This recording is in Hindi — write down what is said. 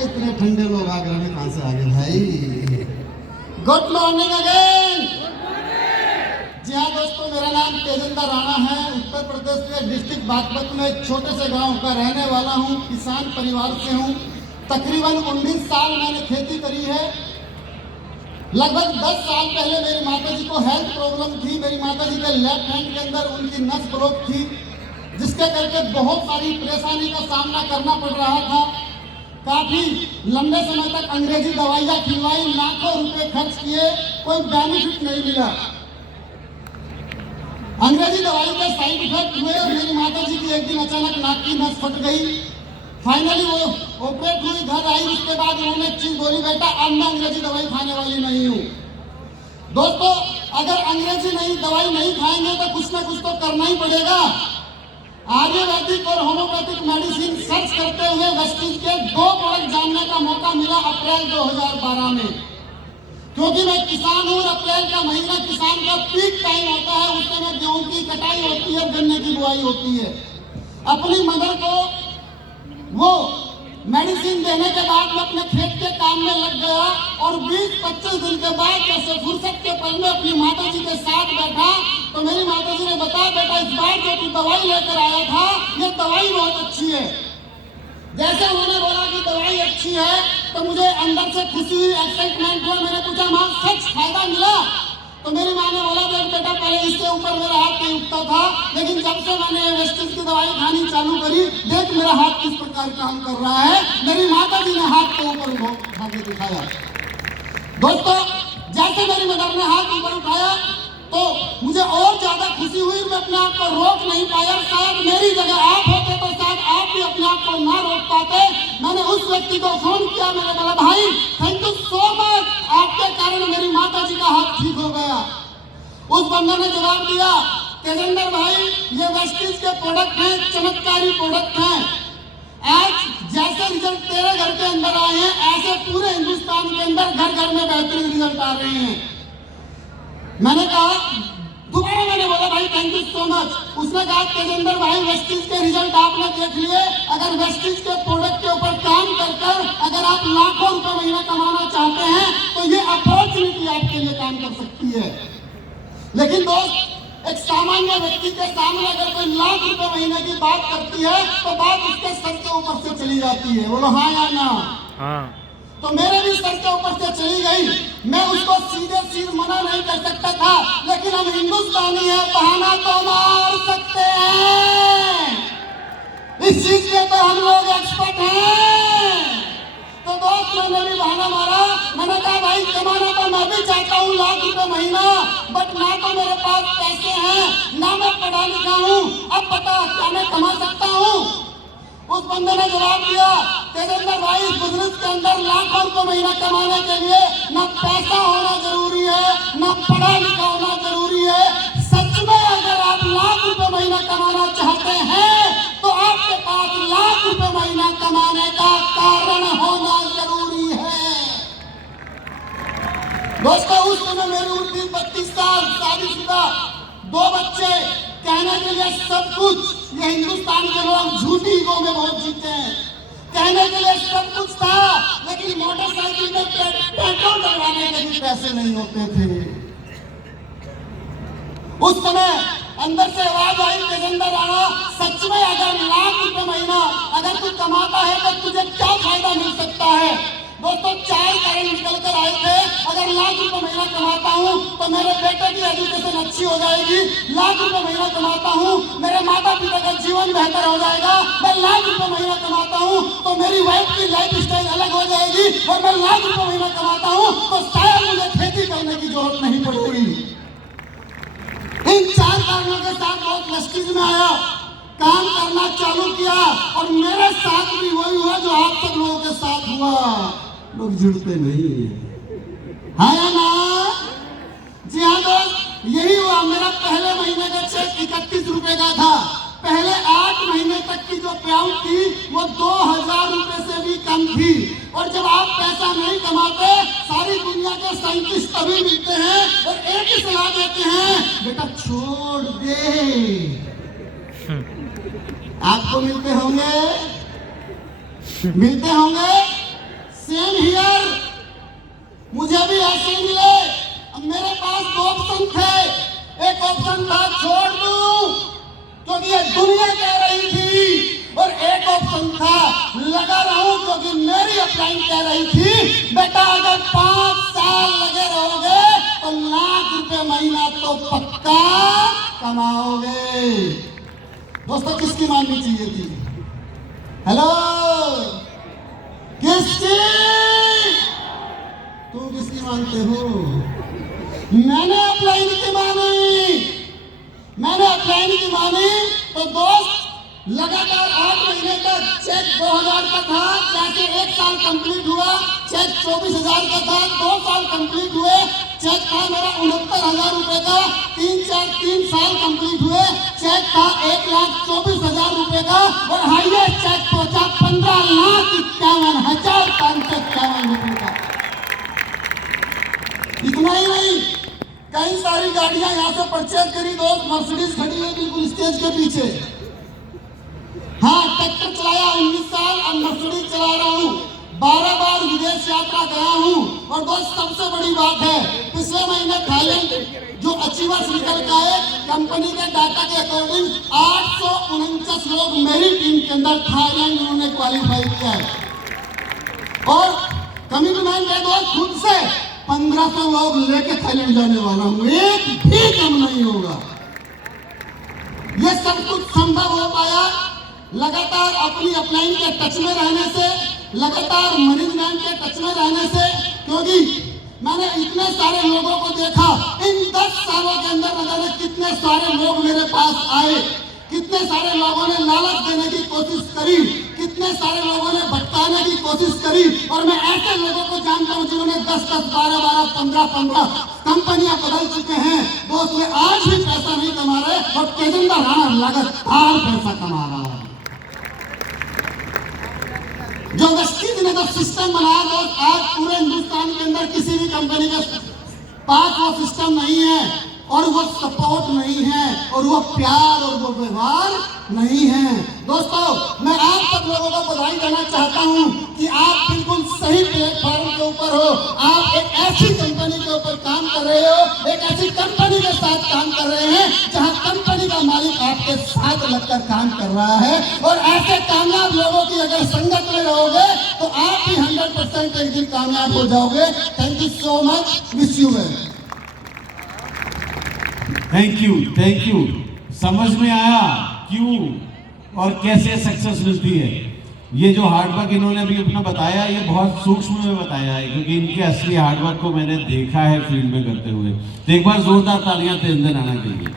इतने ठंडे लोग आगरा में कहां से आ गए भाई? Good morning again. जी हाँ दोस्तों, मेरा नाम तेजेंद्र राणा है। उत्तर प्रदेश के डिस्ट्रिक्ट बागपत में एक छोटे से गांव का रहने वाला हूँ। किसान परिवार से हूँ। तकरीबन 19 साल मैंने खेती करी है। लगभग 10 साल पहले मेरी माताजी को हेल्थ प्रॉब्लम थी। मेरी माताजी के लेफ्ट हैंड के अंदर उनकी नस ब्लॉक थी, जिसके करके बहुत सारी परेशानी का सामना करना पड़ रहा था। काफी लंबे समय तक अंग्रेजी दवाइयाँ खिलवाई, लाखों रुपए खर्च किए, कोई बेनिफिट नहीं मिला। अंग्रेजी दवाई के साइड इफेक्ट हुए और मेरी माताजी की एक दिन अचानक नाक की नस फट गई। फाइनली वो ऑपरेट हुई, घर आई। उसके बाद उन्होंने एक चीज बोली, बेटा अब मैं अंग्रेजी दवाई खाने वाली नहीं हूँ। दोस्तों, अगर अंग्रेजी नहीं दवाई नहीं खाएंगे तो कुछ ना कुछ तो करना ही पड़ेगा। आयुर्वेदिक और होम्योपैथिक मेडिसिन सर्च करते हुए वेस्टीज के 2 प्रोडक्ट जानने का मौका मिला अप्रैल 2012 में। क्योंकि मैं किसान हूँ, अप्रैल का महीना किसान का पीक टाइम होता है। उस समय गेहूं की कटाई होती है, गन्ने की बुआई होती है। अपनी मदर को वो मेडिसिन देने के बाद मैं अपने खेत के काम में लग गया और 20-25 दिन के बाद जैसे फुर्सत के पल में अपनी माताजी के साथ बैठा तो मेरी माताजी ने बताया, बेटा इस बार जो तू दवाई लेकर आया था, ये दवाई बहुत अच्छी है। जैसे उन्होंने बोला कि दवाई अच्छी है तो मुझे अंदर से खुशी हुई, एक्साइटमेंट हुआ। मैंने पूछा, माँ सच फायदा मिला? तो मेरी माँ ने बोला, देख बेटा पहले इससे ऊपर मेरा हाथ नहीं उठता था, लेकिन जब से मैंने वेस्टीज की दवाई खानी चालू करी, देख मेरा हाथ किस प्रकार काम कर रहा है। मेरी माता जी ने हाथ को ऊपर उठा के दिखाया। दोस्तों, जैसे मेरी मदर ने हाथ ऊपर उठाया तो मुझे और ज्यादा खुशी हुई। मैं अपने आप को रोक नहीं पाया। शायद मेरी जगह आप होते तो शायद आप भी अपने आप को ना रोक पाते। मैंने उस व्यक्ति को फोन किया, मैंने बोला, भाई थैंक यू सो मच, आपके कारण मेरी माता जी का हाथ ठीक हो गया। उस बंदे ने जवाब दिया, तेजेंद्र भाई ये वेस्टीज के प्रोडक्ट हैं, चमत्कारी प्रोडक्ट हैं। आज जैसे रिजल्ट तेरे घर के अंदर आए हैं, ऐसे पूरे हिंदुस्तान के अंदर घर घर में बेहतरीन रिजल्ट आ रहे हैं। मैंने कहा, दोबारा मैंने बोला, भाई थैंक यू सो मच। उसने कहा, तेजेंद्र भाई वेस्टीज के रिजल्ट आपने देख लिए। अगर वेस्टीज के प्रोडक्ट के ऊपर काम कर अगर आप लाखों रुपए महीना कमाना चाहते हैं तो ये अपॉर्चुनिटी आपके लिए काम कर सकती है। लेकिन दोस्त, एक सामान्य व्यक्ति के सामने अगर कोई लाख रुपए महीने की बात करती है तो बात उसके सर के ऊपर से चली जाती है। बोलो हाँ या ना? हाँ। तो मेरे भी सर के ऊपर से चली गई। मैं उसको सीधे मना नहीं कर सकता था, लेकिन हम हिंदुस्तानी है, बहाना तो मार सकते हैं। इस चीज के तो हम लोग एक्सपर्ट हैं। तो दोस्त, मैंने भी बहाना मारा। मैंने कहा, भाई कमाना तो मैं भी चाहता हूँ लाख रुपए महीना, बट ना तो मेरे पास पैसे हैं, ना मैं पढ़ा लिखा हूँ। अब बता क्या मैं कमा सकता हूँ? उस बंदे ने जवाब दिया, तेजेंद्र भाई इस बिजनेस के अंदर लाखों रुपए महीना कमाने के लिए न पैसा होना जरूरी है, न पढ़ा लिखा होना जरूरी है। सच में अगर आप लाख रुपए महीना कमाना चाहते हैं तो आपके पास लाख रुपए महीना कमाने का कारण होना जरूरी है। दोस्तों, उस समय मेरी उम्र थी 32 साल, शादीशुदा, 2 बच्चे, कहने के लिए सब कुछ। ये हिंदुस्तान के लोग झूठी ईगो में बहुत जीते हैं। कहने के लिए सब कुछ था, लेकिन मोटरसाइकिल में पेट्रोल डलवाने के भी पैसे नहीं होते थे। उस समय अंदर से आवाज आई, तेजेंद्र राणा सच में अगर लाख रुपए महीना अगर तू कमाता है तो तुझे क्या फायदा मिल सकता है? दोस्तों, 4 कारण निकल कर आए थे। अगर लाख रुपए महीना कमाता हूँ तो मेरे बेटे की एजुकेशन अच्छी हो जाएगी। लाख रुपए महीना कमाता हूँ, मेरे माता पिता का जीवन बेहतर हो जाएगा। मैं लाख रुपए महीना कमाता हूँ तो मेरी वाइफ की लाइफ स्टाइल अलग हो जाएगी। और मैं लाख रुपए महीना कमाता हूँ तो शायद मुझे खेती करने की जरूरत नहीं पड़ेगी। इन 4 कारणों के साथ बहुत वेस्टीज में आया, काम करना चालू किया और मेरे साथ भी वही हुआ जो आप सब लोगों के साथ हुआ। लोग जुड़ते नहीं है या ना? जी हाँ दोस्त, यही हुआ। मेरा पहले महीने का चेक 31 रुपए का था। पहले 8 महीने तक की जो पेआउट थी वो 2000 रुपए से भी कम थी। और जब आप पैसा नहीं कमाते, सारी दुनिया के साइंटिस्ट तभी मिलते हैं और एक ही सलाह देते हैं, बेटा छोड़ दे। आपको मिलते होंगे? सेम हियर, मुझे भी ऐसे ही मिले। अब मेरे पास दो ऑप्शन थे। एक ऑप्शन था छोड़ दूं क्योंकि ये दुनिया कह रही थी, और एक ऑप्शन था लगा रहूं क्योंकि मेरी अपलाइन कह रही थी बेटा अगर 5 साल लगे रहोगे तो लाख रुपए महीना तो पक्का कमाओगे। दोस्तों किसकी माननी चाहिए थी? हेलो, किसकी? तुम किसकी मानते हो? मैंने अपलाइन की मानी। मैंने अपलाइन की मानी तो दोस्त लगातार 8 महीने तक चेक 2000 का था, जाके 1 साल कंप्लीट हुआ, चेक 24,000 का था, 2 साल कंप्लीट हुए, चेक था मेरा 69,000 रुपए का, 3 साल कंप्लीट हुए, चेक था 1,24,000 रुपए का, और हाईएस्ट चेक पहुंचा 15,51,551 रुपए का। इतना ही नहीं, कई सारी गाड़ियां यहाँ से परचेज करी। दोस्त मर्सिडीज खड़ी है बिल्कुल स्टेज के पीछे। हाँ, ट्रैक्टर चलाया 19 साल, अब मर्सिडीज चला रहा हूँ। 12 बार विदेश यात्रा गया हूँ। और दोस्त सबसे बड़ी बात है, पिछले महीने थाईलैंड जो अचीवर्स निकल के आए, कंपनी के डाटा के अकॉर्डिंग 849 लोग मेरी टीम के अंदर थाईलैंड उन्होंने क्वालिफाई किया है। और कमिटमेंट है दोस्त खुद से 1500 लोग लेके थाईलैंड जाने वाला हूँ, एक भी कम नहीं होगा। ये सब कुछ संभव हो पाया लगातार अपनी अपलाइन के टच में रहने से, लगातार मैनेजमेंट के टच में रहने से। क्योंकि मैंने इतने सारे लोगों को देखा इन 10 सालों के अंदर, न जाने कितने सारे लोग मेरे पास आए, कितने सारे लोगों ने लालच देने की कोशिश करी, कितने सारे लोगों ने भटकाने की कोशिश करी। और मैं ऐसे लोगों को जानता हूं जिन्होंने 10-10, 12-12, 15-15 कंपनियां बदल चुके हैं। दोस्त ये आज भी पैसा नहीं कमा रहे, और तेजेंद्र राणा लगातार पैसा कमा रहा है। जो वेस्टीज ने जो सिस्टम बनाया दोस्त, आज पूरे हिंदुस्तान के अंदर किसी भी कंपनी के पास वो सिस्टम नहीं है, और वो सपोर्ट नहीं है, और वो प्यार और वो व्यवहार नहीं है। दोस्तों मैं आप सब लोगों को बधाई देना चाहता हूं कि आप बिल्कुल सही प्लेटफॉर्म के ऊपर हो। आप एक ऐसी कंपनी के ऊपर काम कर रहे हो, एक ऐसी कंपनी के साथ काम कर रहे हैं जहां कंपनी का मालिक आपके साथ लगकर काम कर रहा है। और ऐसे कामयाब लोगों की अगर संगत में रहोगे तो आप भी 100% एक दिन कामयाब हो जाओगे। Thank you so much, wish you well. Thank you. समझ में आया क्यों और कैसे सक्सेस मिलती है। ये जो हार्डवर्क इन्होंने अभी अपना बताया, ये बहुत सूक्ष्म में बताया है, क्योंकि इनके असली हार्डवर्क को मैंने देखा है फील्ड में करते हुए। तो एक बार जोरदार तालियां तेज राणा के लिए।